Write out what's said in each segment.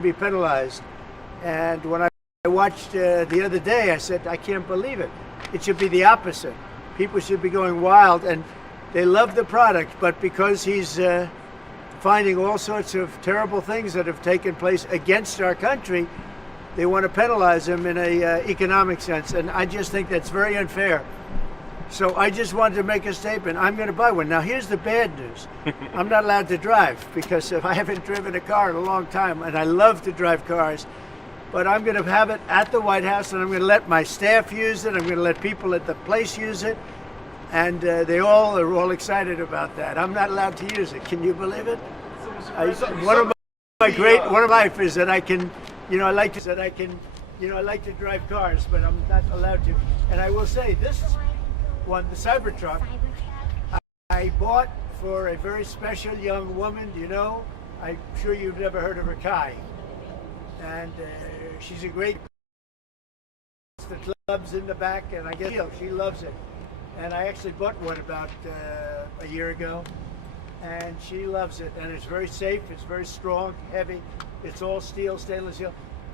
be penalized. And when I watched the other day, I said, I can't believe it. It should be the opposite. People should be going wild, and they love the product, but because he's finding all sorts of terrible things that have taken place against our country, they want to penalize him in a economic sense, and I just think that's very unfair. So I just wanted to make a statement. I'm going to buy one. Now, here's the bad news. I'm not allowed to drive because I haven't driven a car in a long time, and I love to drive cars. But I'm going to have it at the White House, and I'm going to let my staff use it. I'm going to let people at the place use it, and they all are all excited about that. I'm not allowed to use it. Can you believe it? One of my is that I can, I like to drive cars, but I'm not allowed to. And I will say this one, the Cybertruck, I bought for a very special young woman. I'm sure you've never heard of her, Kai. And she's a great, the clubs in the back, and I guess she loves it. And I actually bought one about a year ago, and she loves it. And it's very safe, it's very strong, heavy, it's all steel, stainless steel.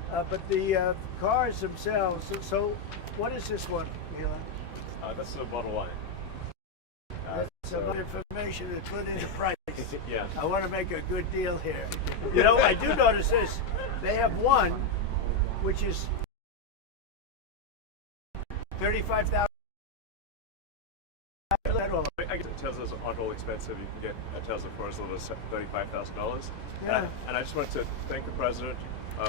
But the cars themselves, so what is this one, Mila? That's a Model Y. That's a lot of information to put into price. Yeah. I want to make a good deal here. I do notice this. They have one, which is $35,000. I guess Teslas aren't all expensive. You can get a Tesla for as little as $35,000. Yeah. And I just want to thank the president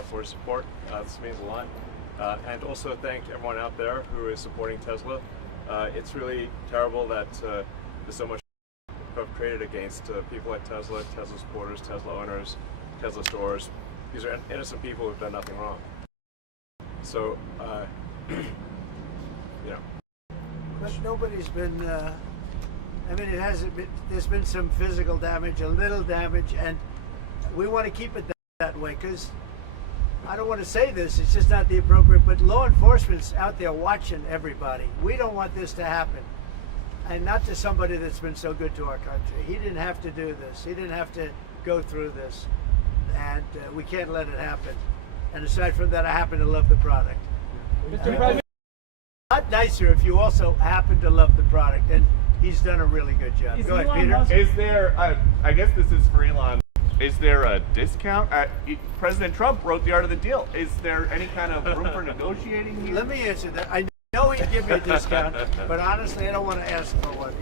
for his support. This means a lot. And also thank everyone out there who is supporting Tesla. It's really terrible that there's so much created against people like Tesla, Tesla supporters, Tesla owners, Tesla stores. These are innocent people who've done nothing wrong. So, But nobody's been, it hasn't been, there's been some physical damage, a little damage, and we want to keep it that way, because I don't want to say this, it's just not the appropriate, but law enforcement's out there watching everybody. We don't want this to happen. And not to somebody that's been so good to our country. He didn't have to do this. He didn't have to go through this. And we can't let it happen. And aside from that, I happen to love the product. Mr. President, A lot nicer if you also happen to love the product. And he's done a really good job. Go ahead, Peter. Is there, I guess this is for Elon, is there a discount? President Trump wrote the art of the deal. Is there any kind of room for negotiating here? Let me answer that. I know he'd give me a discount, but honestly, I don't want to ask for one.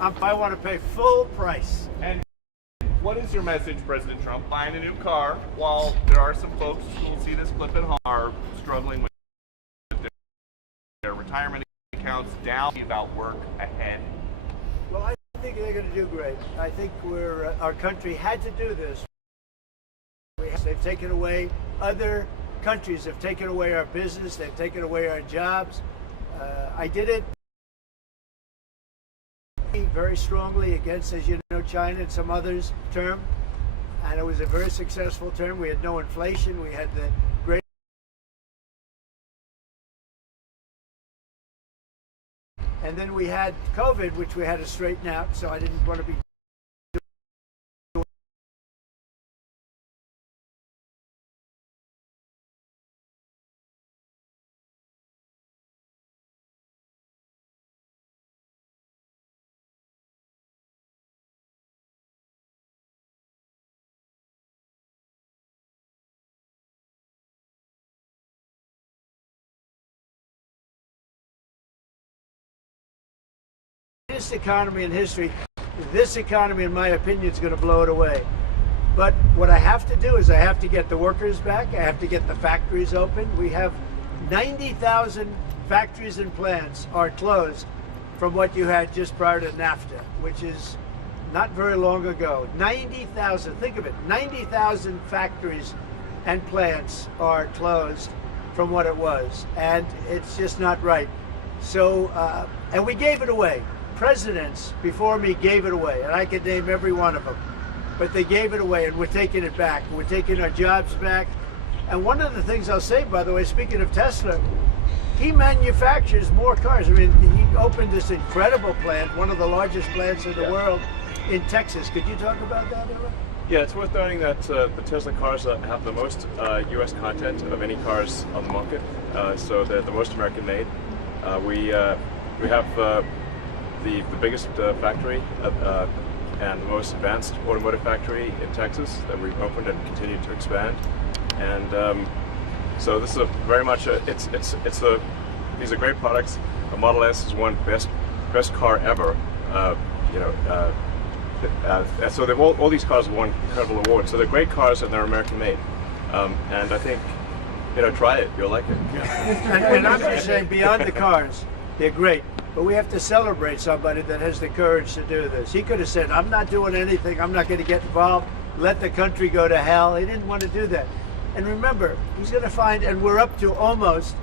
I want to pay full price. And what is your message, President Trump? Buying a new car while there are some folks who will see this clip at home are struggling with their retirement accounts down, about work ahead. Well, I think they're going to do great. I think our country had to do this. They've taken away, other countries have taken away our business, they've taken away our jobs. I did it very strongly against, as you know, China and some others term, and it was a very successful term. We had no inflation, we had the great, and then we had COVID, which we had to straighten out, so I didn't want to be this economy in history. This economy, in my opinion, is going to blow it away. But what I have to do is I have to get the workers back. I have to get the factories open. We have 90,000 factories and plants are closed from what you had just prior to NAFTA, which is not very long ago. 90,000, think of it, 90,000 factories and plants are closed from what it was. And it's just not right. So, and we gave it away. Presidents before me gave it away, and I could name every one of them. But they gave it away, and we're taking it back. We're taking our jobs back. And one of the things I'll say, by the way, speaking of Tesla, he manufactures more cars. I mean, he opened this incredible plant, one of the largest plants in the world, in Texas. Could you talk about that, Ella? Yeah, it's worth noting that the Tesla cars have the most U.S. content of any cars on the market, so they're the most American made. We have the biggest factory and the most advanced automotive factory in Texas that we've opened and continue to expand. And so this is very much these are great products. The Model S is one best car ever. So they've all these cars have won incredible awards. So they're great cars and they're American made. And I think, try it. You'll like it. And I'm just saying, beyond the cars, they're great. But we have to celebrate somebody that has the courage to do this. He could have said, I'm not doing anything. I'm not going to get involved. Let the country go to hell. He didn't want to do that. And remember, he's going to find, and we're up to almost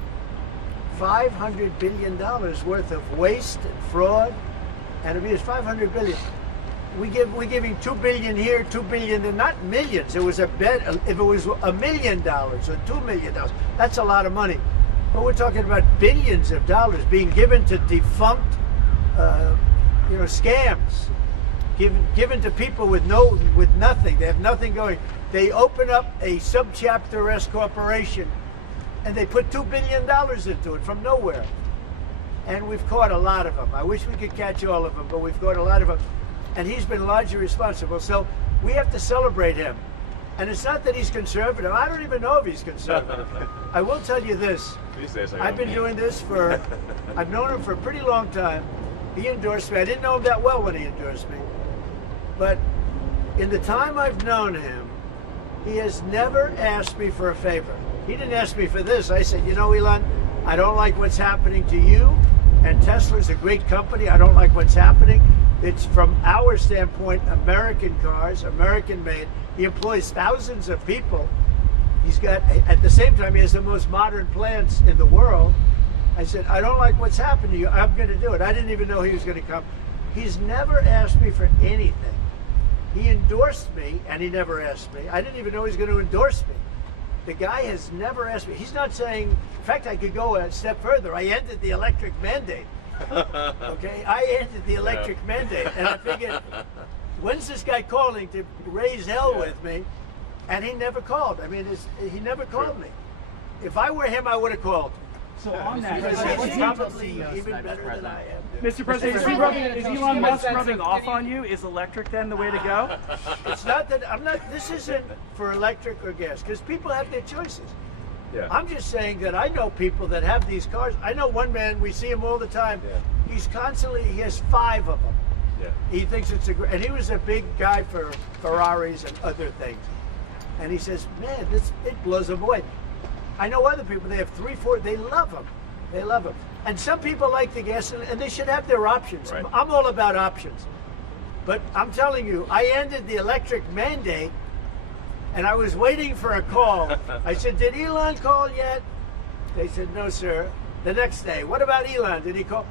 $500 billion worth of waste and fraud. And if it's $500 billion, we're giving $2 billion here, $2 billion there, not millions. It was a bet. If it was $1 million or $2 million, that's a lot of money. But we're talking about billions of dollars being given to defunct, scams, given to people with nothing. They have nothing going. They open up a subchapter S corporation, and they put $2 billion into it from nowhere. And we've caught a lot of them. I wish we could catch all of them, but we've caught a lot of them. And he's been largely responsible. So we have to celebrate him. And it's not that he's conservative. I don't even know if he's conservative. I will tell you this. These days, I've been doing this I've known him for a pretty long time. He endorsed me. I didn't know him that well when he endorsed me. But in the time I've known him, he has never asked me for a favor. He didn't ask me for this. I said, Elon, I don't like what's happening to you. And Tesla's a great company. I don't like what's happening. It's, from our standpoint, American cars, American made. He employs thousands of people. He's got, at the same time, he has the most modern plants in the world. I said, I don't like what's happened to you. I'm going to do it. I didn't even know he was going to come. He's never asked me for anything. He endorsed me, and he never asked me. I didn't even know he was going to endorse me. The guy has never asked me. He's not saying, in fact, I could go a step further. I ended the electric mandate. Okay, I ended the electric mandate, and I figured, when's this guy calling to raise hell with me? And he never called. I mean, he never called me. If I were him, I would have called. So on that, Because he's probably even better than I am. Mr. President, is Elon Musk rubbing off on you? Is electric then the way to go? It's not that this isn't for electric or gas, because people have their choices. Yeah. I'm just saying that I know people that have these cars. I know one man, we see him all the time. Yeah. He has 5 of them. Yeah. He thinks it's and he was a big guy for Ferraris and other things. And he says, man, it blows them away. I know other people, they have 3, 4, they love them. They love them. And some people like the gas, and they should have their options. Right. I'm all about options. But I'm telling you, I ended the electric mandate, and I was waiting for a call. I said, did Elon call yet? They said, no, sir. The next day, what about Elon? Did he call?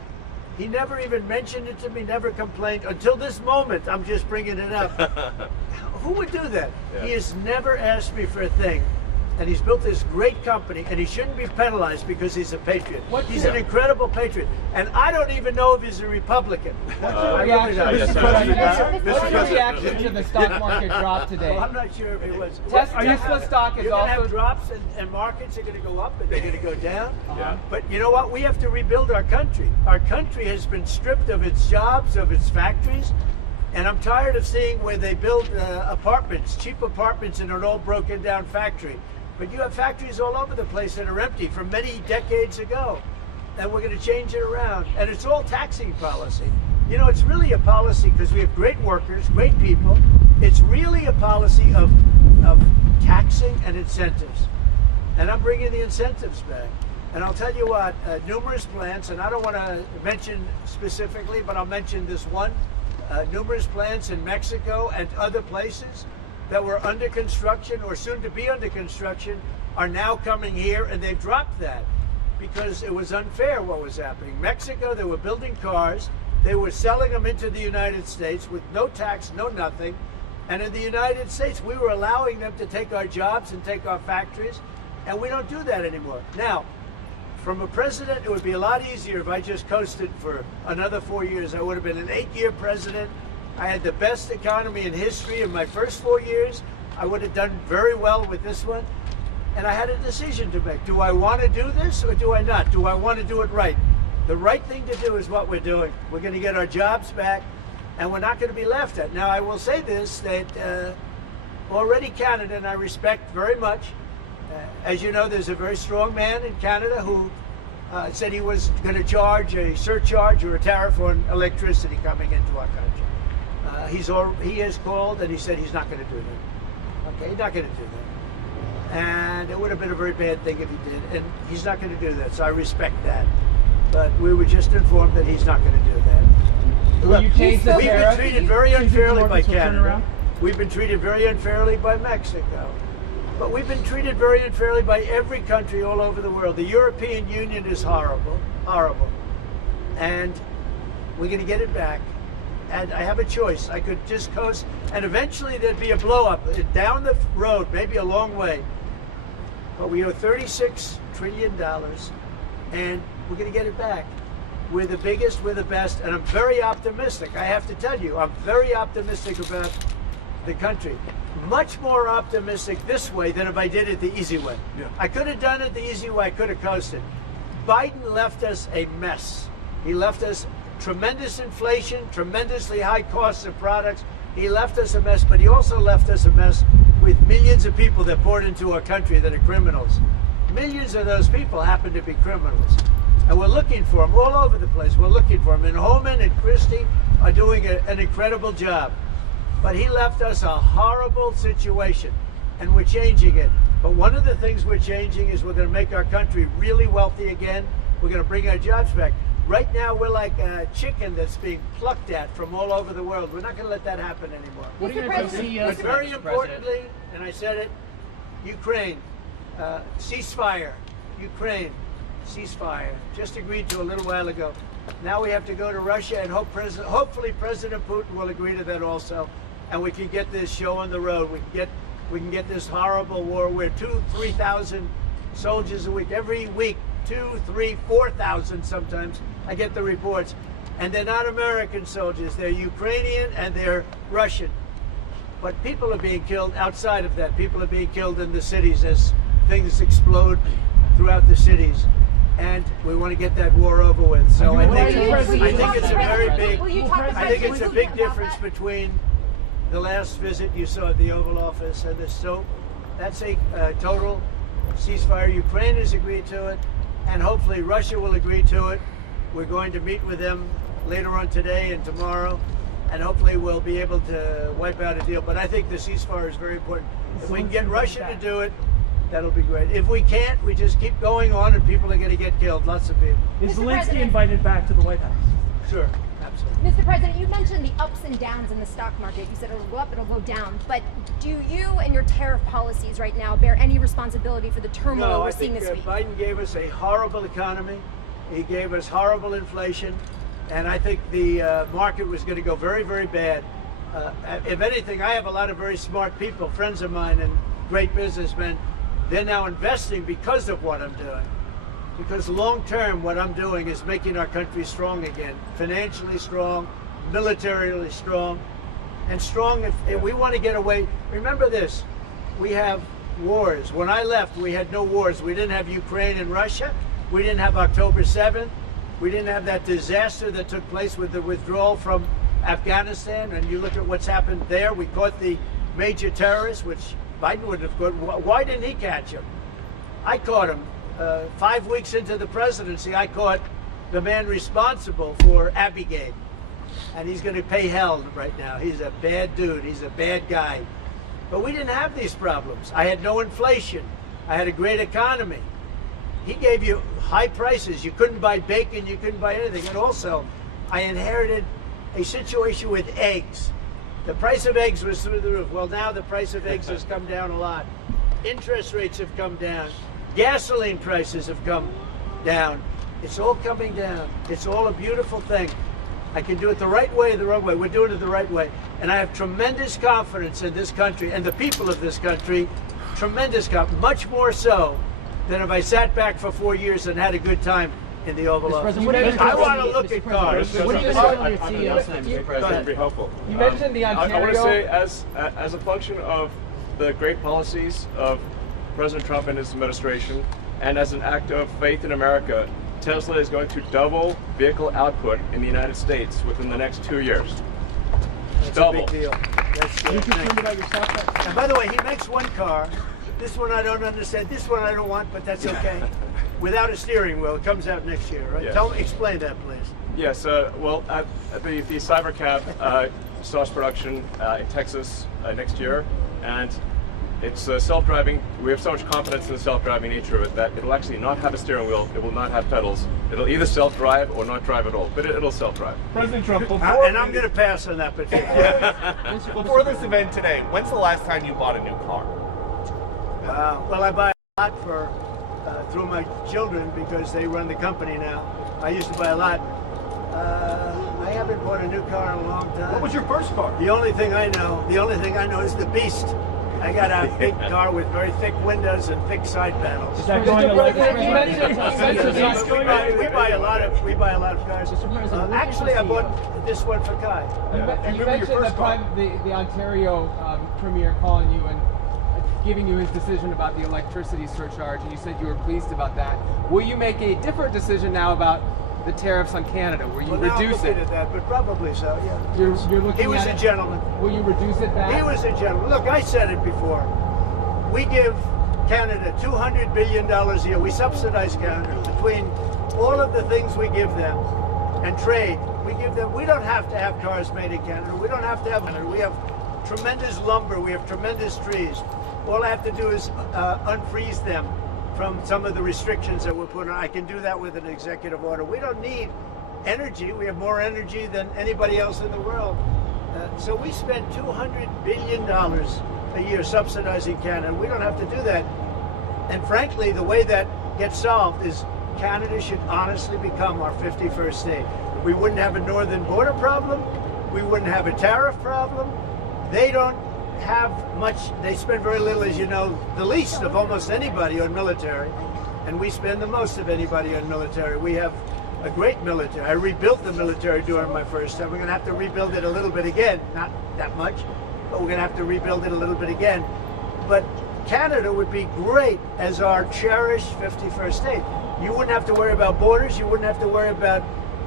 He never even mentioned it to me, never complained. Until this moment, I'm just bringing it up. Who would do that? Yeah. He has never asked me for a thing. And he's built this great company, and he shouldn't be penalized because he's a patriot. He's an incredible patriot. And I don't even know if he's a Republican. I really don't. What's your reaction to the stock market drop today? Well, I'm not sure if it was. Tesla stock is You're going to also have drops, and markets are going to go up, and they're going to go down. Yeah. But you know what? We have to rebuild our country. Our country has been stripped of its jobs, of its factories. And I'm tired of seeing where they build apartments, cheap apartments in an old broken down factory. But you have factories all over the place that are empty from many decades ago. And we're going to change it around. And it's all taxing policy. You know, it's really a policy because we have great workers, great people. It's really a policy of taxing and incentives. And I'm bringing the incentives back. And I'll tell you what, numerous plants, and I don't want to mention specifically, but I'll mention this one, numerous plants in Mexico and other places that were under construction or soon to be under construction are now coming here, and they've dropped that because it was unfair what was happening. Mexico, they were building cars, they were selling them into the United States with no tax, no nothing. And in the United States, we were allowing them to take our jobs and take our factories, and we don't do that anymore. Now, from a president, it would be a lot easier if I just coasted for another 4 years. I would have been an 8-year president. I had the best economy in history in my first 4 years. I would have done very well with this one. And I had a decision to make. Do I want to do this or do I not? Do I want to do it right? The right thing to do is what we're doing. We're going to get our jobs back, and we're not going to be laughed at. Now, I will say this, that already Canada, and I respect very much, as you know, there's a very strong man in Canada who said he was going to charge a surcharge or a tariff on electricity coming into our country. He has called and he said he's not going to do that. Okay, he's not going to do that. And it would have been a very bad thing if he did, and he's not going to do that, so I respect that. But we were just informed that he's not going to do that. Look, you change the we've been tariff? treated very Do you think the unfairly by markets will turn Canada. around? We've been treated very unfairly by Mexico. But we've been treated very unfairly by every country all over the world. The European Union is horrible, horrible. And we're going to get it back. And I have a choice. I could just coast, and eventually there'd be a blow up down the road, maybe a long way. But we owe $36 trillion, and we're going to get it back. We're the biggest, we're the best, and I'm very optimistic. I have to tell you, I'm very optimistic about the country. Much more optimistic this way than if I did it the easy way. Yeah. I could have done it the easy way, I could have coasted. Biden left us a mess. He left us tremendous inflation, tremendously high costs of products. He left us a mess, but he also left us a mess with millions of people that poured into our country that are criminals. Millions of those people happen to be criminals. And we're looking for them all over the place. We're looking for them. And Holman and Christie are doing an incredible job. But he left us a horrible situation, and we're changing it. But one of the things we're changing is we're going to make our country really wealthy again. We're going to bring our jobs back. Right now, we're like a chicken that's being plucked at from all over the world. We're not going to let that happen anymore. What are you going to tell CEOs? But very importantly, and I said it, Ukraine, ceasefire. Ukraine, ceasefire. Just agreed to a little while ago. Now we have to go to Russia, and hopefully President Putin will agree to that also, and we can get this show on the road. We can get this horrible war where 2,000-3,000 soldiers a week, every week, 2,000, 3,000, 4,000 sometimes. I get the reports, and they're not American soldiers. They're Ukrainian and they're Russian. But people are being killed outside of that. People are being killed in the cities as things explode throughout the cities. And we want to get that war over with. So I think it's a very big, I think it's a big difference between the last visit you saw at the Oval Office and this. So that's a total ceasefire. Ukraine has agreed to it, and hopefully Russia will agree to it. We're going to meet with them later on today and tomorrow, and hopefully we'll be able to wipe out a deal. But I think the ceasefire is very important. If we can get Russia to do it, that'll be great. If we can't, we just keep going on, and people are going to get killed. Lots of people. Is Mr. Zelensky President. invited back to the White House? Sure, absolutely. Mr. President, you mentioned the ups and downs in the stock market. You said it'll go up, it'll go down. But do you and your tariff policies right now bear any responsibility for the turmoil No, we're I seeing think this week? Biden gave us a horrible economy. He gave us horrible inflation, and I think the market was going to go very, very bad. If anything, I have a lot of very smart people, friends of mine and great businessmen. They're now investing because of what I'm doing. Because long term, what I'm doing is making our country strong again, financially strong, militarily strong, and strong if we want to get away. Remember this, we have wars. When I left, we had no wars. We didn't have Ukraine and Russia. We didn't have October 7th. We didn't have that disaster that took place with the withdrawal from Afghanistan. And you look at what's happened there. We caught the major terrorists, which Biden would have caught. Why didn't he catch him? I caught him. 5 weeks into the presidency, I caught the man responsible for Abigail. And he's going to pay hell right now. He's a bad dude. He's a bad guy. But we didn't have these problems. I had no inflation. I had a great economy. He gave you high prices. You couldn't buy bacon. You couldn't buy anything. And also, I inherited a situation with eggs. The price of eggs was through the roof. Well, now the price of eggs has come down a lot. Interest rates have come down. Gasoline prices have come down. It's all coming down. It's all a beautiful thing. I can do it the right way, the wrong way. We're doing it the right way. And I have tremendous confidence in this country and the people of this country. Tremendous confidence. Much more so than if I sat back for 4 years and had a good time. in the Oval Mr. Office. President, what do you- I want to Mr. look at President, cars. what are you going to tell your CEOs then, Mr. President? That'd be helpful. You mentioned the I want to Ontario- say, as a function of the great policies of President Trump and his administration, and as an act of faith in America, Tesla is going to double vehicle output in the United States within the next 2 years. That's Double. a big deal. That's Are you good. concerned about yourself? And by the way, he makes one car. This one I don't understand. This one I don't want, but that's okay. Without a steering wheel, it comes out next year, right? Yes. Explain that, please. Yes, well, the Cybercab starts production in Texas next year, and it's self-driving. We have so much confidence in the self-driving nature of it that it'll actually not have a steering wheel. It will not have pedals. It'll either self-drive or not drive at all, but it'll self-drive. President Trump, And I'm going to pass on that particular. before this event today, when's the last time you bought a new car? Well, I buy a lot through my children because they run the company now. I used to buy a lot. I haven't bought a new car in a long time. What was your first car? The only thing I know is the Beast. I got a big car with very thick windows and thick side panels. Is that going to Mr. legacy? President, you mentioned We buy a lot of cars. Actually, I bought this one for Kai. You mentioned the Ontario Premier calling you and giving you his decision about the electricity surcharge, and you said you were pleased about that. Will you make a different decision now about the tariffs on Canada? Will you Well, now I'm reduce looking it? at that, but probably so, yeah. You're looking He was at a it? gentleman. Will you reduce it back? He was a gentleman. Look, I said it before. We give Canada $200 billion a year. We subsidize Canada between all of the things we give them and trade. We give them. We don't have to have cars made in Canada. We don't have to have. We have tremendous lumber. We have tremendous trees. All I have to do is unfreeze them from some of the restrictions that we're putting on. I can do that with an executive order. We don't need energy. We have more energy than anybody else in the world. So we spend $200 billion a year subsidizing Canada. We don't have to do that. And frankly, the way that gets solved is Canada should honestly become our 51st state. We wouldn't have a northern border problem. We wouldn't have a tariff problem. They don't have much. They spend very little, as you know, the least of almost anybody on military. And we spend the most of anybody on military. We have a great military. I rebuilt the military during my first time. We're going to have to rebuild it a little bit again. Not that much, but we're going to have to rebuild it a little bit again. But Canada would be great as our cherished 51st state. You wouldn't have to worry about borders. You wouldn't have to worry about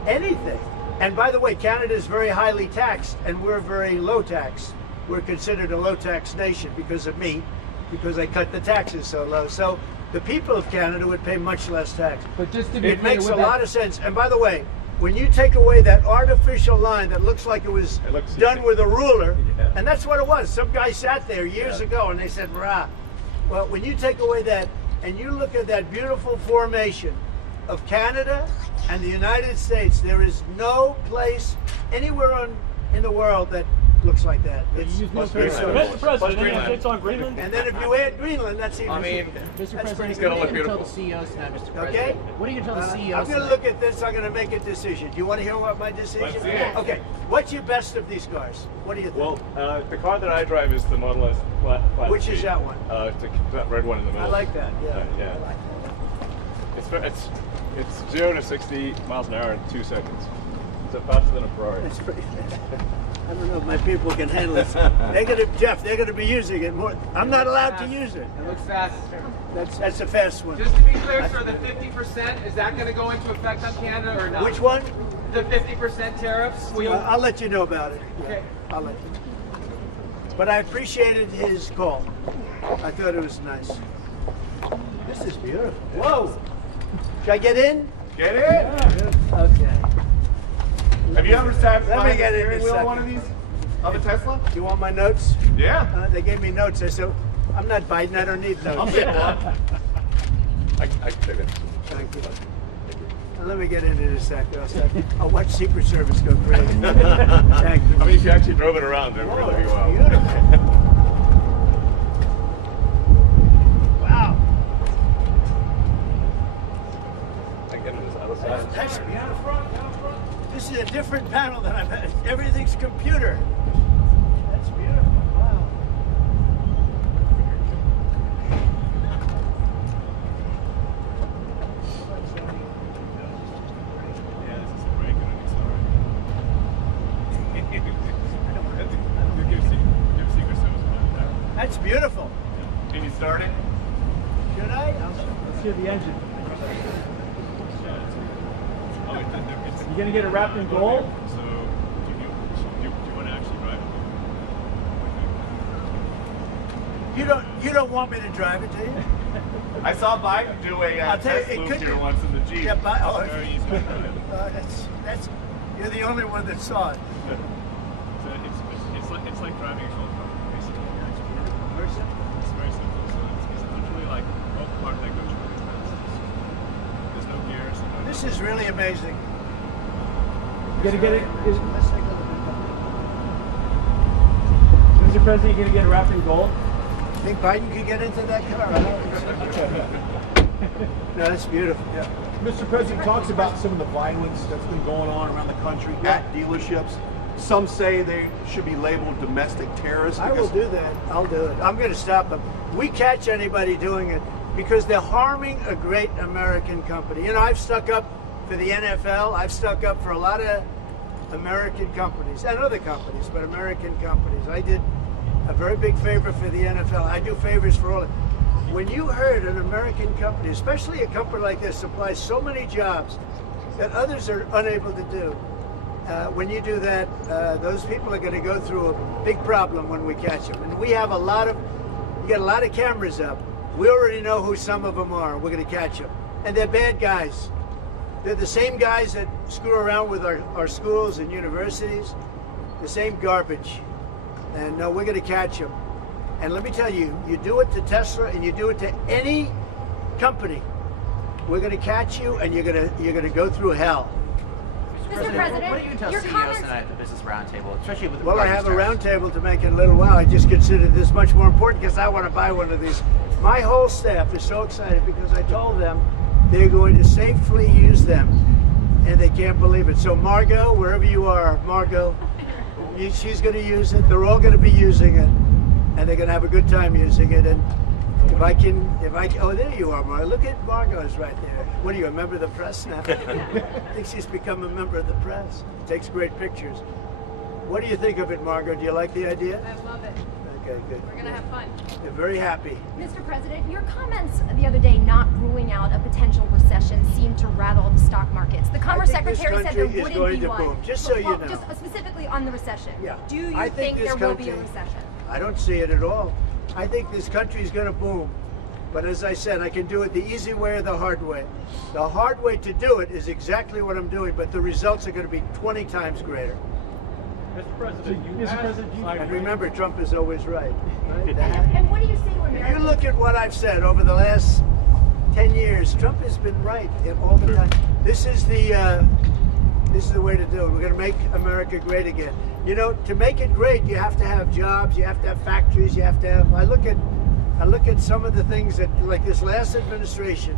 anything. And by the way, Canada is very highly taxed, and we're very low tax. We're considered a low tax nation because of me, because I cut the taxes so low. So the people of Canada would pay much less tax. But just to be It clear, makes with a that- lot of sense. And by the way, when you take away that artificial line that looks like it was done with a ruler, and that's what it was. Some guy sat there years ago and they said, rah. Well, when you take away that and you look at that beautiful formation of Canada and the United States, there is no place anywhere in the world that looks like that. It's Mr. President, any updates on Greenland? and then if you add Greenland, that's even. I mean, that's Mr. President, pretty it's gonna good. look what are you gonna tell beautiful. the CEOs tonight, Mr. Okay. President? What are you going to tell the CEOs I'm going to tonight? look at this. I'm going to make a decision. Do you want to hear what my decision Let's is? see it. Okay. What's your best of these cars? What do you think? well, the car that I drive is the Model S flat Which is C. that one? That red one in the middle. I like that. Yeah. yeah. I like that. It's 0 to 60 miles an hour in 2 seconds. It's faster than a Ferrari. It's pretty fast. I don't know if my people can handle it. They're going to be using it more. I'm not allowed to use it. It looks fast. That's a fast one. Just to be clear, sir, the 50%, is that going to go into effect on Canada or not? Which one? The 50% tariffs? Will you- I'll let you know about it. Yeah, Okay. I'll let you know. But I appreciated his call. I thought it was nice. This is beautiful. Whoa! Should I get in? Get in. Okay. Have you ever sat Let me behind the get in steering a wheel of second. one of these? Of a Tesla? You want my notes? Yeah. They gave me notes. I said, I'm not Biden. I don't need notes. I'll take one. I can take it. Thank you. Now, let me get into this sector. I'll watch Secret Service go crazy. Thank you. I mean, if you actually drove it around, it would Oh, really it's go out. beautiful. Wow. I can get it this other side. That's beautiful. This is a different panel than I've had. Everything's computer. That's beautiful. Wow. Let's hear the engine. You gonna get it wrapped in gold? So, do you want to actually drive it? You don't want me to drive it, do you? I saw Biden do a I'll tell you, test it move could here be- once in the Jeep. Yeah, but Very easy to drive. that's you're the only one that saw it. So it's like driving a golf cart, basically. It's very simple. So it's literally like a golf cart that goes really fast. There's no gears. This is really amazing. You gonna get it? Let's take a look at Mr. President, you gonna get it wrapped in gold? that. Think Biden could get into that car? I don't think so. No, that's beautiful. Yeah. Mr. President talks about some of the violence that's been going on around the country at dealerships. Some say they should be labeled domestic terrorists. I will because- do that. I'll do it. I'm going to stop them. We catch anybody doing it because they're harming a great American company. You know, I've stuck up for the NFL. I've stuck up for a lot of American companies and other companies, but American companies. I did a very big favor for the NFL. I do favors for all. When you heard an American company, especially a company like this, supplies so many jobs that others are unable to do, when you do that, those people are going to go through a big problem when we catch them. And we have you got a lot of cameras up. We already know who some of them are. We're going to catch them. And they're bad guys. They're the same guys that screw around with our schools and universities, the same garbage. And we're going to catch them. And let me tell you, you do it to Tesla and you do it to any company, we're going to catch you and you're going to go through hell. Mr. President, What do you tell your CEOs comments. tonight at the Business Roundtable, especially with Well, I have a regarding roundtable to make in a little while. I just considered this much more important because I want to buy one of these. My whole staff is so excited because I told them they're going to safely use them, and they can't believe it. So Margot, wherever you are, Margot, she's going to use it. They're all going to be using it, and they're going to have a good time using it. And oh, there you are, Margot. Look at Margot's right there. What are you, a member of the press now? I think she's become a member of the press. Takes great pictures. What do you think of it, Margot? Do you like the idea? I love it. Okay, good. We're gonna have fun. They're very happy. Mr. President, your comments the other day not ruling out a potential recession seemed to rattle the stock markets. The Commerce I think this Secretary said there country is wouldn't going be to one. boom, just so you Well, know. Just specifically on the recession. Yeah. Do you I think this there will be a country- recession? I don't see it at all. I think this country is going to boom. But as I said, I can do it the easy way or the hard way. The hard way to do it is exactly what I'm doing, but the results are going to be 20 times greater. Mr. President, And remember, Trump is always right. And what do you say to If you Americans? look at what I've said over the last 10 years, Trump has been right all the time. This is the way to do it. We're going to make America great again. You know, to make it great, you have to have jobs, you have to have factories, you have to have. I look at some of the things that, like this last administration,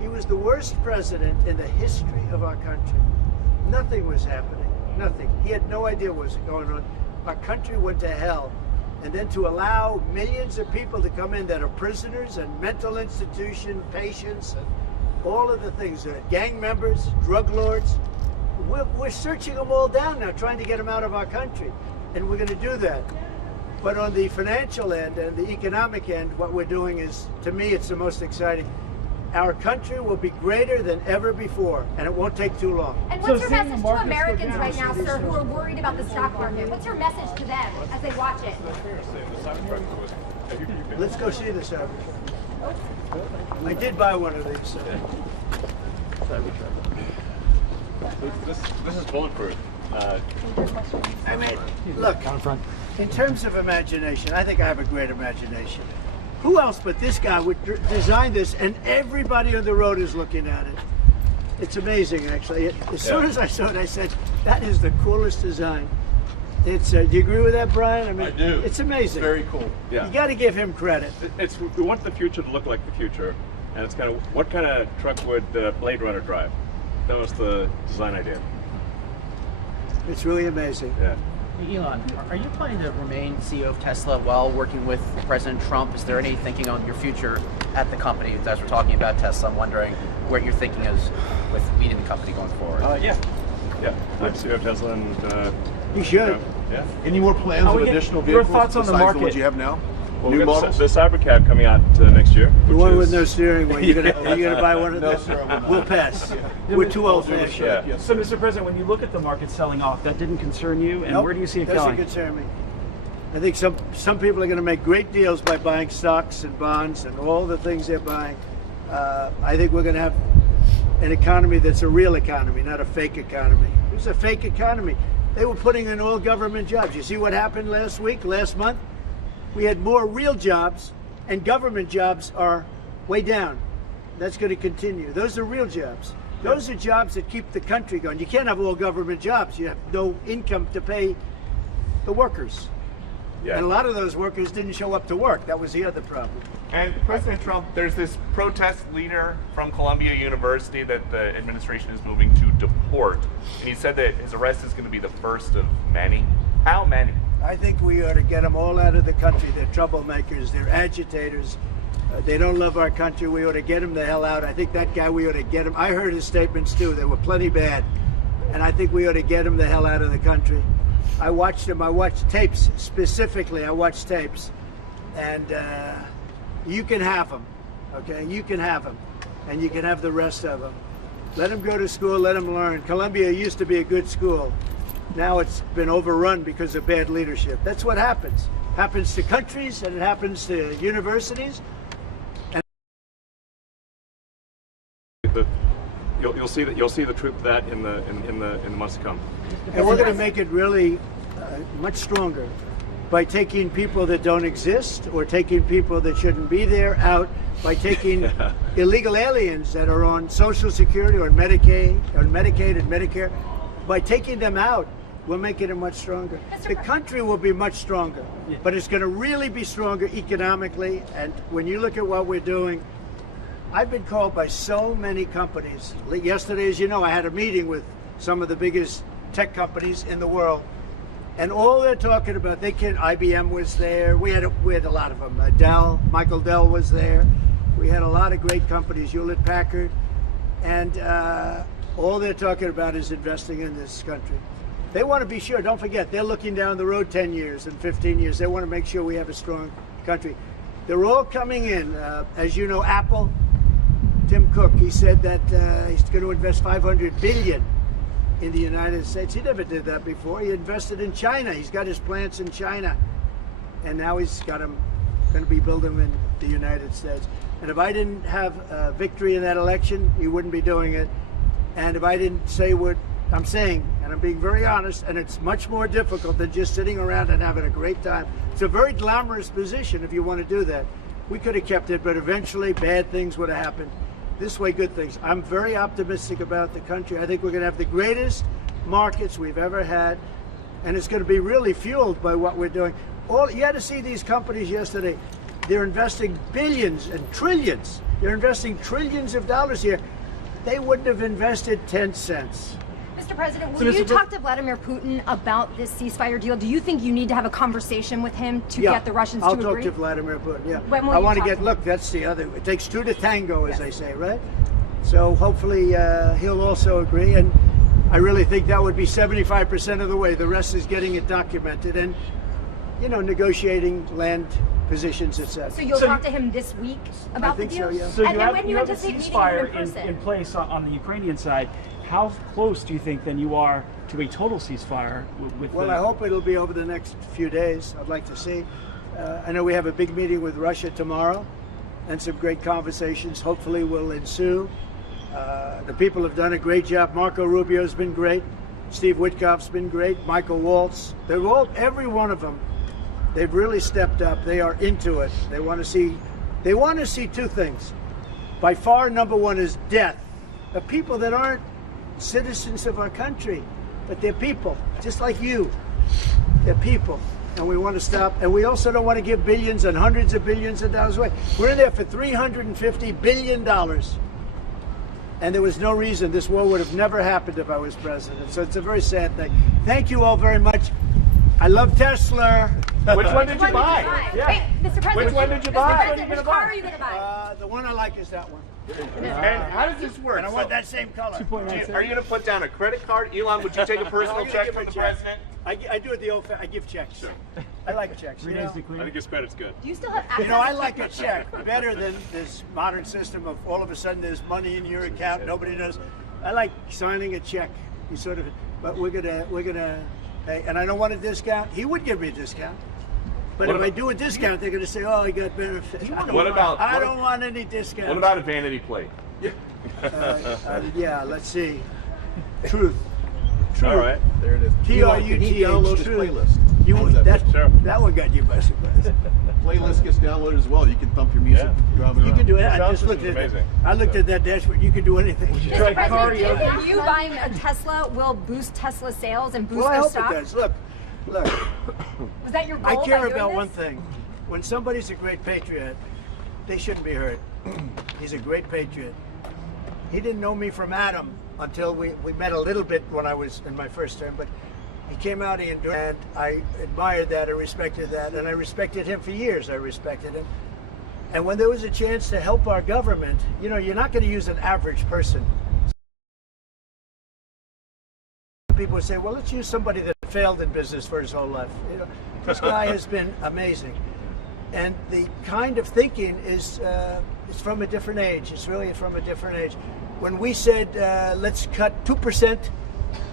he was the worst president in the history of our country. Nothing was happening. Nothing. He had no idea what was going on. Our country went to hell. And then to allow millions of people to come in that are prisoners and mental institution patients and all of the things, gang members, drug lords, we're searching them all down now, trying to get them out of our country. And we're going to do that. But on the financial end and the economic end, what we're doing is, to me, it's the most exciting. Our country will be greater than ever before, and it won't take too long. And what's So your seeing the message to markets go Americans down, right now, sir, who are worried about the stock market? What's your message to them as they watch it? Let's go see the Cybertruck. I did buy one of these. This is bulletproof. I mean, look, in terms of imagination, I think I have a great imagination. Who else but this guy would design this, and everybody on the road is looking at it. It's amazing, actually. As soon as I saw it, I said, that is the coolest design. It's. Do you agree with that, Brian? I mean, I do. It's amazing. Very cool. Yeah. You got to give him credit. We want the future to look like the future, and it's kind of what kind of truck would Blade Runner drive? That was the design idea. It's really amazing. Yeah. Hey, Elon, are you planning to remain CEO of Tesla while working with President Trump? Is there any thinking on your future at the company? As we're talking about Tesla, I'm wondering what your thinking is with leading the company going forward. Yeah. I'm CEO of Tesla, and He should. yeah. Any more plans How of we get additional your vehicles thoughts on besides the the ones market? you have now? Well, New we got models? the Cybercab coming out next year. The which one is- with no steering wheel. Are you gonna buy one of No, those? sir, I will not. We'll pass. We're too old fashioned. Yeah. Yes. So, Mr. President, when you look at the market selling off, that didn't concern you, and Nope, where do you see it doesn't going? concern me. I think some people are going to make great deals by buying stocks and bonds and all the things they're buying. I think we're going to have an economy that's a real economy, not a fake economy. It was a fake economy. They were putting in all government jobs. You see what happened last month? We had more real jobs, and government jobs are way down. That's going to continue. Those are real jobs. Those are jobs that keep the country going. You can't have all government jobs. You have no income to pay the workers. Yeah. And a lot of those workers didn't show up to work. That was the other problem. And President Trump, there's this protest leader from Columbia University that the administration is moving to deport. And he said that his arrest is going to be the first of many. How many? I think we ought to get them all out of the country. They're troublemakers. They're agitators. They don't love our country. We ought to get them the hell out. I think that guy, we ought to get him. I heard his statements too. They were plenty bad. And I think we ought to get him the hell out of the country. I watched him. I watched tapes specifically. I watched tapes. And you can have them. Okay? You can have them. And you can have the rest of them. Let them go to school. Let them learn. Columbia used to be a good school. Now it's been overrun because of bad leadership. That's what happens. Happens to countries and it happens to universities. You'll see the truth of that in the months to come. And we're going to make it really much stronger by taking people that don't exist or taking people that shouldn't be there out, by taking illegal aliens that are on Social Security or Medicaid and Medicare. By taking them out, we're making it much stronger. The country will be much stronger, but it's going to really be stronger economically. And when you look at what we're doing, I've been called by so many companies. Yesterday, as you know, I had a meeting with some of the biggest tech companies in the world, and all they're talking about, IBM was there. We had a lot of them. Dell, Michael Dell was there. We had a lot of great companies, Hewlett Packard, and all they're talking about is investing in this country. They want to be sure. Don't forget, they're looking down the road 10 years and 15 years. They want to make sure we have a strong country. They're all coming in. As you know, Apple. Tim Cook, he said that he's going to invest $500 billion in the United States. He never did that before. He invested in China. He's got his plants in China, and now he's got them going to be building them in the United States. And if I didn't have victory in that election, he wouldn't be doing it. And if I didn't say what I'm saying, and I'm being very honest, and it's much more difficult than just sitting around and having a great time. It's a very glamorous position if you want to do that. We could have kept it, but eventually bad things would have happened. This way, good things. I'm very optimistic about the country. I think we're going to have the greatest markets we've ever had, and it's going to be really fueled by what we're doing. You had to see these companies yesterday. They're investing billions and trillions. They're investing trillions of dollars here. They wouldn't have invested 10 cents. Mr. President, will you talk to Vladimir Putin about this ceasefire deal? Do you think you need to have a conversation with him to get the Russians to agree? I'll talk to Vladimir Putin, yeah. When will I you want to talk get, to him? look, that's the other, it takes two to tango, as they say, right? So hopefully he'll also agree, and I really think that would be 75% of the way. The rest is getting it documented and, negotiating land positions, etc. So you'll talk to him this week about the think deal? so, yeah. So And you then have, when you you have a anticipate meeting him ceasefire in person? in place on the Ukrainian side. How close do you think then you are to a total ceasefire with Well, I hope it'll be over the next few days. I'd like to see. I know we have a big meeting with Russia tomorrow, and some great conversations hopefully will ensue. The people have done a great job. Marco Rubio's been great. Steve Witkoff's been great. Michael Waltz. Every one of them, they've really stepped up. They are into it. They want to see two things. By far, number one is death. The people that aren't citizens of our country, but they're people, just like you. They're people, and we want to stop. And we also don't want to give billions and hundreds of billions of dollars away. We're in there for $350 billion. And there was no reason this war would have never happened if I was president. So it's a very sad thing. Thank you all very much. I love Tesla. Which one did you buy? Yeah. Wait, Mr. President. Which one did you Mr. buy? President, which car are you going to buy? The one I like is that one. And how does this work? And I want that same color. Are you going to put down a credit card? Elon, would you take a personal I'm gonna check give from a the check. president? I do it the old I give checks. Sure. I like checks. Three you days know. to clear. I think your credit's good. Do you still have access? You know, I like a check better than this modern system of all of a sudden there's money in your account, nobody knows. I like signing a check. You sort of, but we're gonna, hey, and I don't want a discount. He would give me a discount. But What if I about- do a discount, they're gonna say, "Oh, he got benefits." What about- I what- don't want any discounts. What about a vanity plate? Yeah, let's see. Truth. All right, there it is. Elon, can he download his Truth. playlist? You How's that? Sure. that one got you by surprise. Playlist gets downloaded as well. You can thump your music Yeah. driving You around. can do it. I Sound just looked at system's it. amazing. I looked at that dashboard. You can do anything. Mr. President, do you think you buying a Tesla will boost Tesla sales and boost Well, I their hope stock? it does. Look. Was that your goal I by care doing about this? one thing. When somebody's a great patriot, they shouldn't be hurt. He's a great patriot. He didn't know me from Adam until we met a little bit when I was in my first term, but he came out and I admired that, I respected that, and I respected him for years. I respected him. And when there was a chance to help our government, you know, you're not going to use an average person. People say, well, let's use somebody that failed in business for his whole life. You know, this guy has been amazing. And the kind of thinking is it's from a different age. It's really from a different age. When we said, let's cut 2%,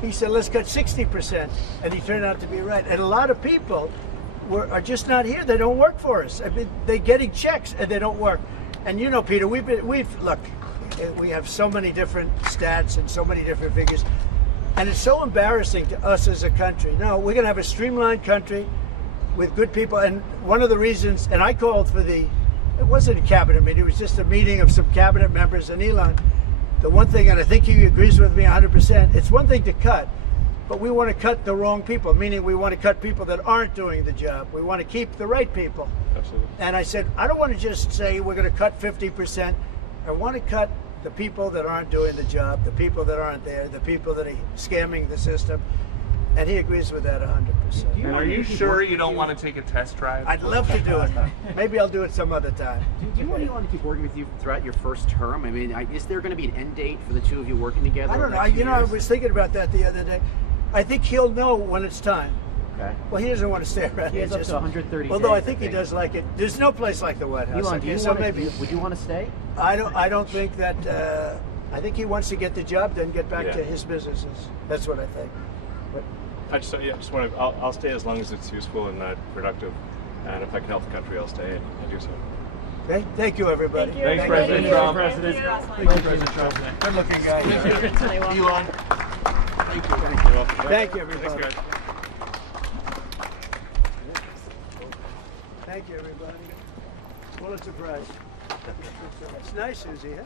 he said, let's cut 60%. And he turned out to be right. And a lot of people are just not here. They don't work for us. I mean, they're getting checks and they don't work. And you know, Peter, look, we have so many different stats and so many different figures. And it's so embarrassing to us as a country. No, we're going to have a streamlined country with good people. And one of the reasons, and I called for it wasn't a cabinet meeting, it was just a meeting of some cabinet members and Elon. The one thing, and I think he agrees with me 100%, it's one thing to cut, but we want to cut the wrong people, meaning we want to cut people that aren't doing the job. We want to keep the right people. Absolutely. And I said, I don't want to just say we're going to cut 50%. I want to cut the people that aren't doing the job, the people that aren't there, the people that are scamming the system. And he agrees with that 100%. And are you sure you don't want to take a test drive? I'd love to do it. Maybe I'll do it some other time. Do you want Elon to keep working with you throughout your first term? I mean, is there going to be an end date for the two of you working together? I don't over know. the next You few know, I years? was thinking about that the other day. I think he'll know when it's time. Okay. Well, he doesn't want to stay around. He has here up to 130 Although I days, think he does like it. There's no place like the White House. Elon, okay, so maybe would you want to stay? I don't think that. I think he wants to get the job done, get back Yeah. to his businesses. That's what I think. I just want to. I'll stay as long as it's useful and productive, and if I can help the country, I'll stay and do so. Okay. Thank you, everybody. Thanks, President Trump. President. Thank you, President Trump. Good looking guy. Elon. Thank you. Thank you, everybody. Thanks, guys. Thank you, everybody. Pulitzer Prize. It's nice, Susie, huh?